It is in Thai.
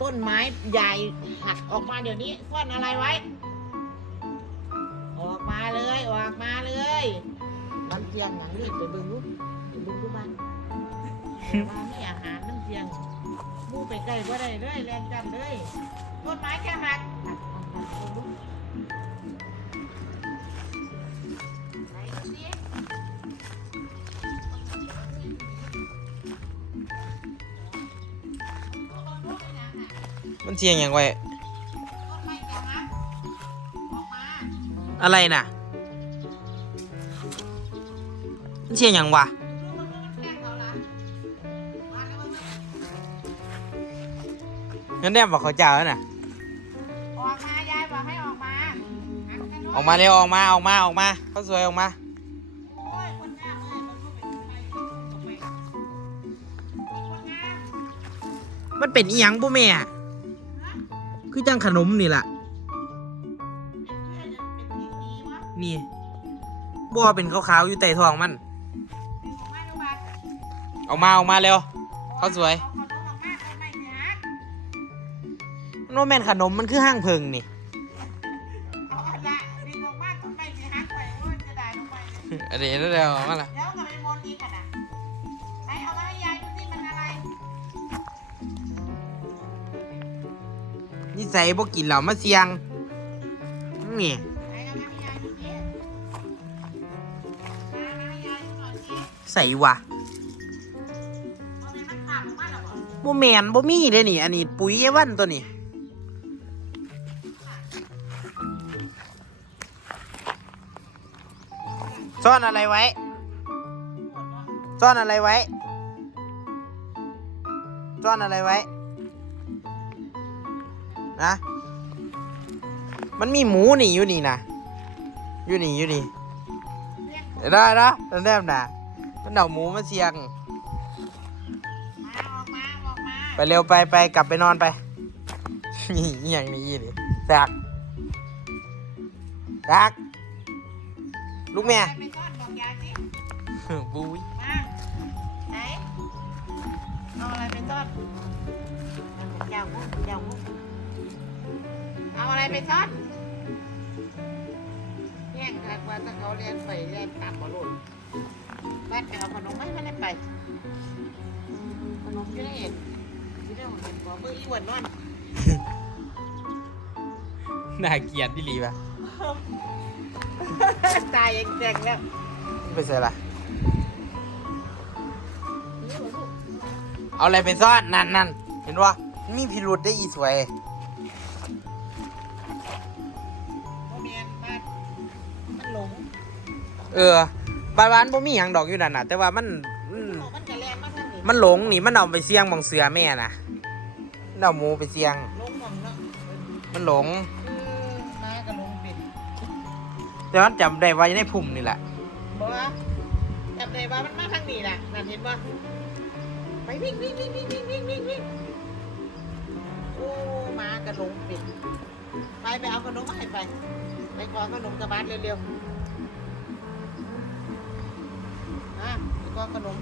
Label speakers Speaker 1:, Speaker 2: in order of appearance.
Speaker 1: ต้นไม้ใหญ่หักออกมาเดี๋ยวนี้ซ่อนอะไรไว้ ออกมาเลยออกมาเลยน้ำเจียงหลังนี้ไปเบิ่งลูกไปเบิ่งลูกบ้านมาไม่อาหารน้ำเจียงมู่ไปไกลก็ได้เลยแรงจับเลยต้นไม้แค่หัก
Speaker 2: มันเสียงอย่างไว้
Speaker 1: ต้นไม้แค่หักออกมา
Speaker 2: อะไรน่ะ มันเสียงอย่างวะ
Speaker 1: ดูมันว่ามันแทงเขาละมาแล้วมัน
Speaker 2: งั้นแน่บอกเขาเจ้าแล้วน่ะ
Speaker 1: ออกมายายบอกให้ออกมาหักกันด้วย
Speaker 2: ออกมาเร็วออกมาออกมาออกมาเขาสวยออกมา
Speaker 1: โอ้ยคนงามเลยมันก็เป็นใครออกไปคนงาม
Speaker 2: มันเป็นอีหยังบ่แม่ คือจังขนมนี่
Speaker 1: แหละ
Speaker 2: นี่บัวเป็นขาวๆอยู่ใต้ท้องมัน
Speaker 1: เอา
Speaker 2: มาเอามาเร็วเขาสวย
Speaker 1: มัน
Speaker 2: ว่าแม่นขนมมันคือห้างเพิงนี่
Speaker 1: อันนี้แล้
Speaker 2: วมาละ
Speaker 1: แล้วกับไอ้มอนอีกอะไหเอามาให้ยายดูสิ นิ
Speaker 2: สัยบ่กินเหล่ามาเสียง นี่
Speaker 1: ใส่
Speaker 2: วะบ่แมนบ่มีเลยนี่ อันนี้ปุ๋ยเอวันตัวนี้ซ่อนอะไรไว้ ซ่อนอะไรไว้ ซ่อนอะไรไว้ นะ มันมีหมูนี่อยู่นี่นะอยู่นี่อยู่นี่ได้นะนั่นแนมนะมันเอาหมูมาเสียง
Speaker 1: ออกมาออกมา
Speaker 2: ไปเร็วไปไปกลับไปนอนไปนี่อย่างนี้นี่แซกแซกลูกแม่
Speaker 1: บุ้ยมาไหนเอาอะไรไปซ่อนยาวมุกยาวมุก เอาอะไรไปซ่อนเนี่ยคาดว่าถ้าเขาเรียนไปเรียนตามบอลลูนบ้านไปเอาขนมไม่ไม่ได้ไป ขนมที่ได้เห็นที่ได้เห็นบอกมืออีหวนนอน
Speaker 2: น่าเกลียดดิลีป่ะ
Speaker 1: ตายยังแจงแล้ว
Speaker 2: ไปใส่ละเอาอะไรไปซ่อนนั่นนั่นเห็นว่ามันมีพิรุษได้อีสวย
Speaker 1: เอ
Speaker 2: อบ้านบ้านบ่มีหยังดอกอยู่นั่นน่ะ แต่ว่ามันมัน
Speaker 1: มันจะแรงมากทางนี้
Speaker 2: มันหลงนี่มันเอาไปเสี่ยงหมองเสือแม่น่ะมันเอาหมูไปเสี่ยง
Speaker 1: ลงหมองเนาะ
Speaker 2: มันหลง
Speaker 1: เออมากับลงปิด
Speaker 2: แต่มันจำได้ว่าอยู่ในพุ่มนี่แหละ
Speaker 1: บอกว่าจำได้ว่ามันมาทางนี้แหละนั่นเห็นป่ะไปวิ่งวิ่งวิ่งวิ่งวิ่งวิ่งวิ่งวิ่งโอ้มากับลงปิดไปไปเอาขนมมาให้ไป ไปขอขนมกระบาดเร็วๆ ก็ขนม